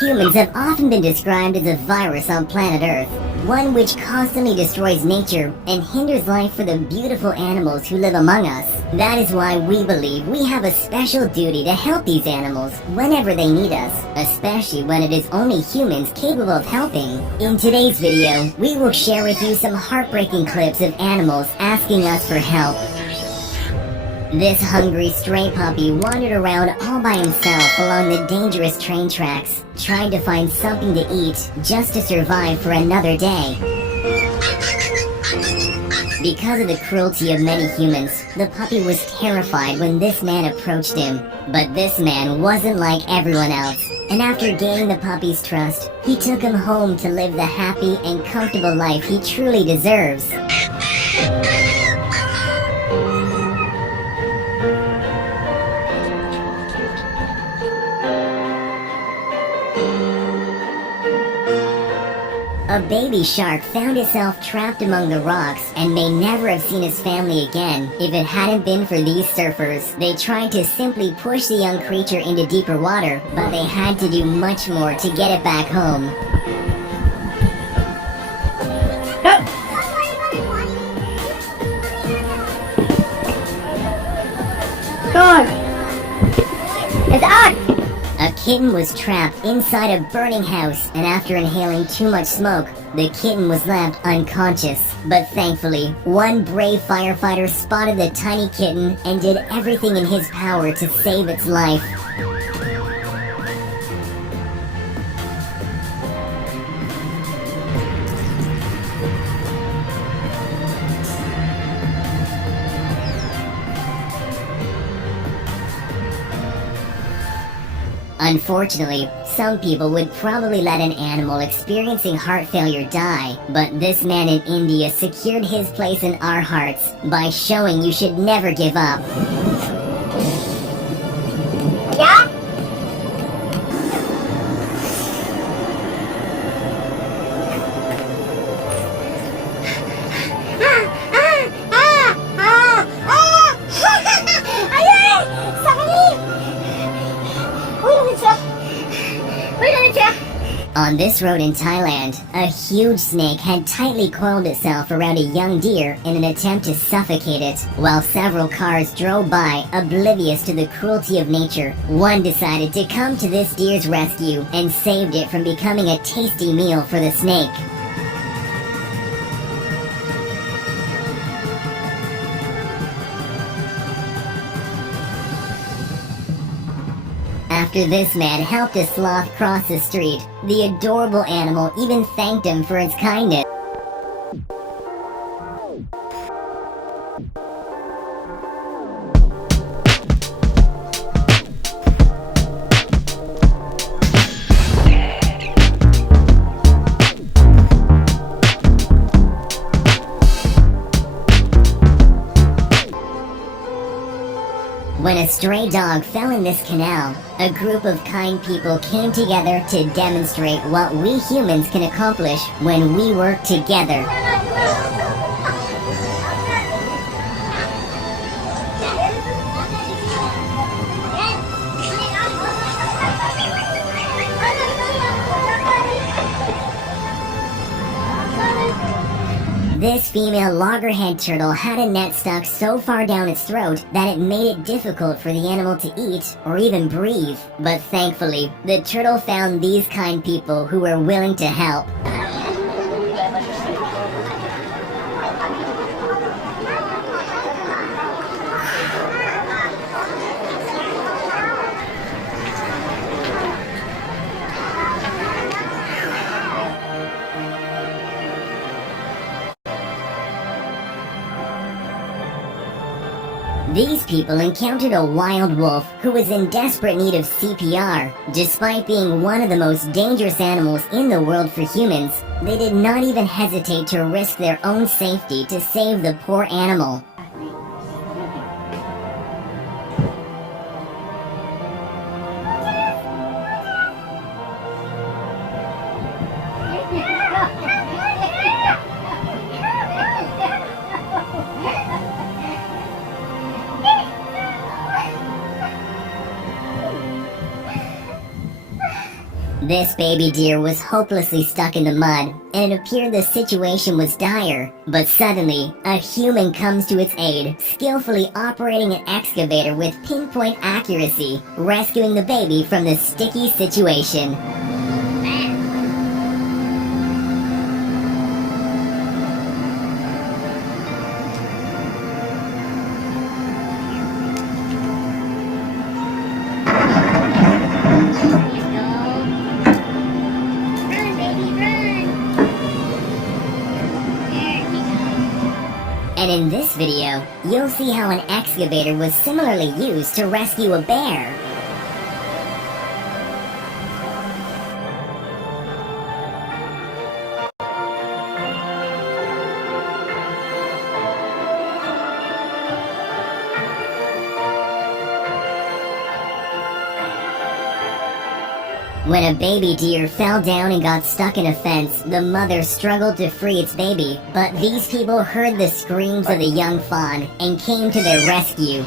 Humans have often been described as a virus on planet Earth, one which constantly destroys nature and hinders life for the beautiful animals who live among us. That is why we believe we have a special duty to help these animals whenever they need us, especially when it is only humans capable of helping. In today's video, we will share with you some heartbreaking clips of animals asking us for help. This hungry stray puppy wandered around all by himself along the dangerous train tracks, trying to find something to eat just to survive for another day. Because of the cruelty of many humans, the puppy was terrified when this man approached him. But this man wasn't like everyone else, and after gaining the puppy's trust, he took him home to live the happy and comfortable life he truly deserves. A baby shark found itself trapped among the rocks and may never have seen its family again if it hadn't been for these surfers. They tried to simply push the young creature into deeper water, but they had to do much more to get it back home. Dog! It's on! A kitten was trapped inside a burning house, and after inhaling too much smoke, the kitten was left unconscious. But thankfully, one brave firefighter spotted the tiny kitten and did everything in his power to save its life. Unfortunately, some people would probably let an animal experiencing heart failure die, but this man in India secured his place in our hearts by showing you should never give up. Yeah? On this road in Thailand, a huge snake had tightly coiled itself around a young deer in an attempt to suffocate it. While several cars drove by, oblivious to the cruelty of nature, one decided to come to this deer's rescue and saved it from becoming a tasty meal for the snake. After this man helped a sloth cross the street, the adorable animal even thanked him for its kindness. When a stray dog fell in this canal, a group of kind people came together to demonstrate what we humans can accomplish when we work together. This female loggerhead turtle had a net stuck so far down its throat that it made it difficult for the animal to eat or even breathe. But thankfully, the turtle found these kind people who were willing to help. These people encountered a wild wolf who was in desperate need of CPR. Despite being one of the most dangerous animals in the world for humans, they did not even hesitate to risk their own safety to save the poor animal. This baby deer was hopelessly stuck in the mud, and it appeared the situation was dire. But suddenly, a human comes to its aid, skillfully operating an excavator with pinpoint accuracy, rescuing the baby from the sticky situation. And in this video, you'll see how an excavator was similarly used to rescue a bear. When a baby deer fell down and got stuck in a fence, the mother struggled to free its baby, but these people heard the screams of the young fawn and came to their rescue.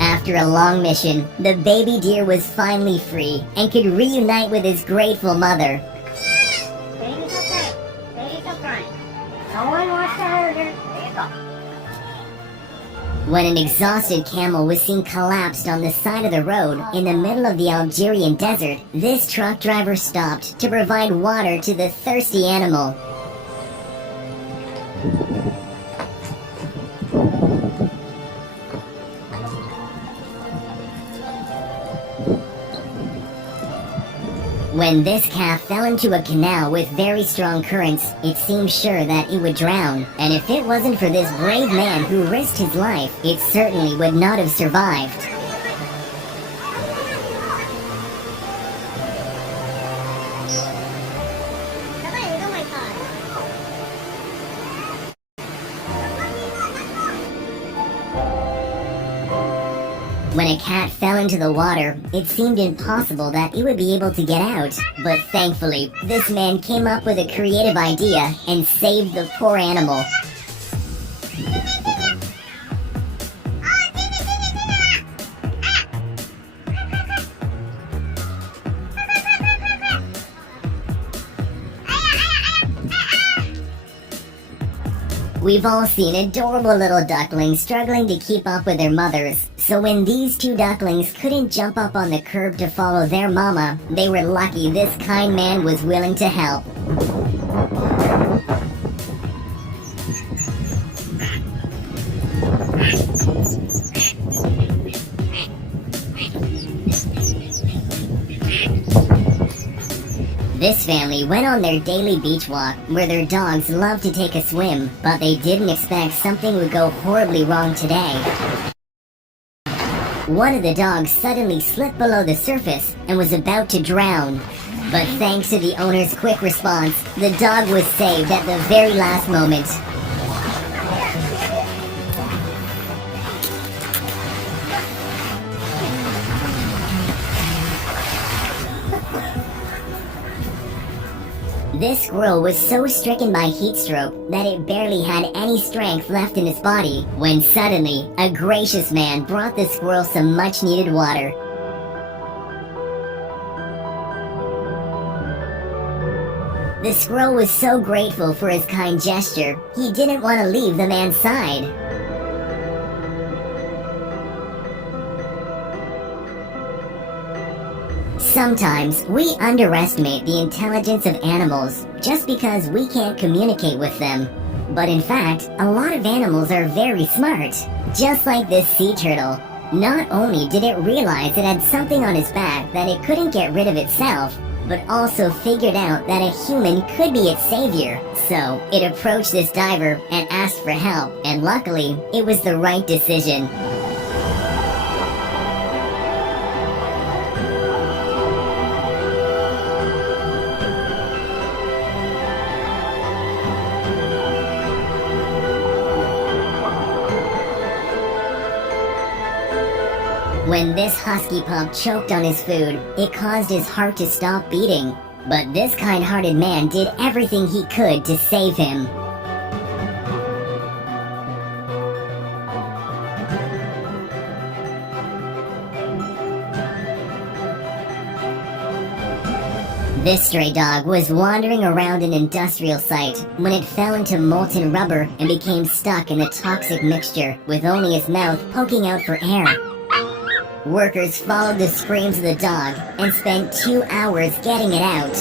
After a long mission, the baby deer was finally free and could reunite with his grateful mother. Baby's okay. Baby's okay. No one wants to hurt her. There you go. When an exhausted camel was seen collapsed on the side of the road in the middle of the Algerian desert, this truck driver stopped to provide water to the thirsty animal. When this calf fell into a canal with very strong currents, it seemed sure that it would drown. And if it wasn't for this brave man who risked his life, it certainly would not have survived. When a cat fell into the water, it seemed impossible that it would be able to get out. But thankfully, this man came up with a creative idea and saved the poor animal. We've all seen adorable little ducklings struggling to keep up with their mothers. So when these two ducklings couldn't jump up on the curb to follow their mama, they were lucky this kind man was willing to help. This family went on their daily beach walk, where their dogs love to take a swim, but they didn't expect something would go horribly wrong today. One of the dogs suddenly slipped below the surface and was about to drown. But thanks to the owner's quick response, the dog was saved at the very last moment. This squirrel was so stricken by heat stroke that it barely had any strength left in its body, when suddenly, a gracious man brought the squirrel some much-needed water. The squirrel was so grateful for his kind gesture, he didn't want to leave the man's side. Sometimes we underestimate the intelligence of animals just because we can't communicate with them. But in fact, a lot of animals are very smart. Just like this sea turtle. Not only did it realize it had something on its back that it couldn't get rid of itself, but also figured out that a human could be its savior. So, it approached this diver and asked for help, and luckily, it was the right decision. When this husky pup choked on his food, it caused his heart to stop beating. But this kind-hearted man did everything he could to save him. This stray dog was wandering around an industrial site when it fell into molten rubber and became stuck in the toxic mixture with only its mouth poking out for air. Workers followed the screams of the dog and spent 2 hours getting it out.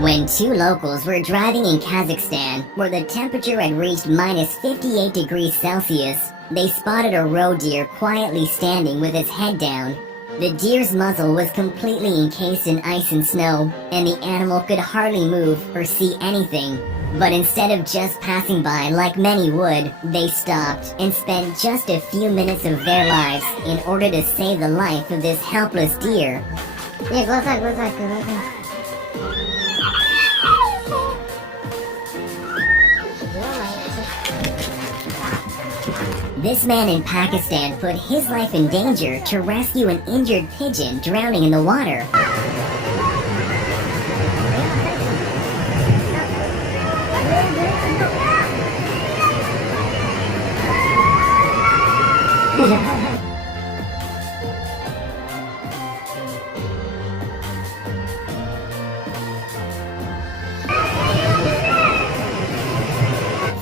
When two locals were driving in Kazakhstan, where the temperature had reached minus 58 degrees Celsius, they spotted a roe deer quietly standing with its head down. The deer's muzzle was completely encased in ice and snow, and the animal could hardly move or see anything. But instead of just passing by like many would, they stopped and spent just a few minutes of their lives in order to save the life of this helpless deer. Yeah, go outside, go outside, go outside. This man in Pakistan put his life in danger to rescue an injured pigeon drowning in the water.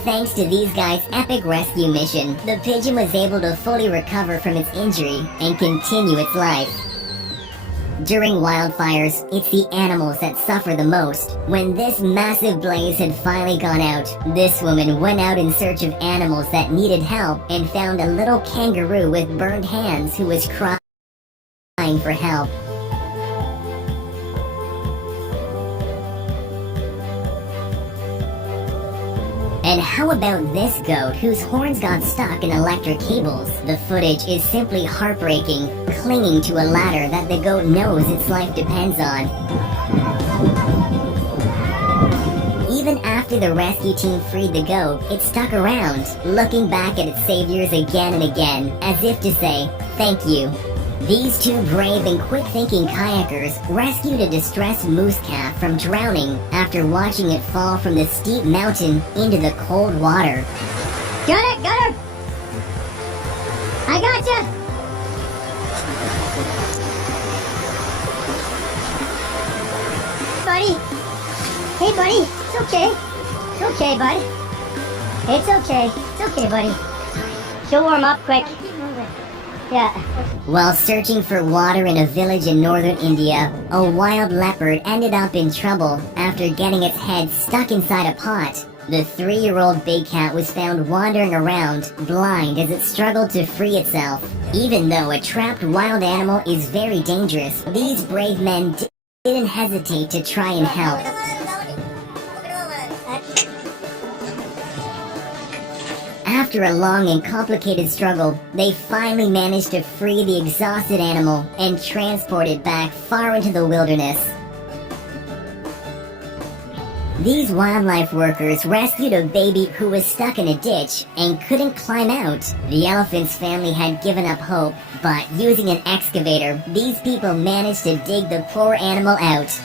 Thanks to these guys' epic rescue mission, the pigeon was able to fully recover from its injury and continue its life. During wildfires, it's the animals that suffer the most. When this massive blaze had finally gone out, this woman went out in search of animals that needed help and found a little kangaroo with burned hands who was crying for help. And how about this goat whose horns got stuck in electric cables? The footage is simply heartbreaking, clinging to a ladder that the goat knows its life depends on. Even after the rescue team freed the goat, it stuck around, looking back at its saviors again and again, as if to say, thank you. These two brave and quick-thinking kayakers rescued a distressed moose calf from drowning after watching it fall from the steep mountain into the cold water. Got it! I gotcha! Buddy! Hey, buddy! It's okay! It's okay, bud! It's okay, buddy! She'll warm up quick. Yeah. While searching for water in a village in northern India, a wild leopard ended up in trouble after getting its head stuck inside a pot. The 3-year-old big cat was found wandering around, blind as it struggled to free itself. Even though a trapped wild animal is very dangerous, these brave men didn't hesitate to try and help. After a long and complicated struggle, they finally managed to free the exhausted animal and transport it back far into the wilderness. These wildlife workers rescued a baby who was stuck in a ditch and couldn't climb out. The elephant's family had given up hope, but using an excavator, these people managed to dig the poor animal out.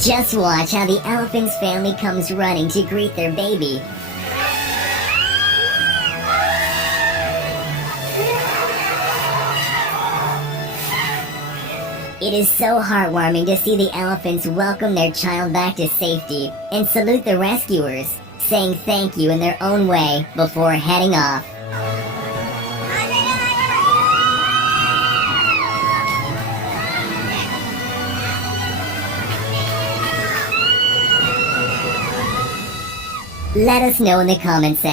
Just watch how the elephant's family comes running to greet their baby. It is so heartwarming to see the elephants welcome their child back to safety and salute the rescuers, saying thank you in their own way before heading off. Let us know in the comments section.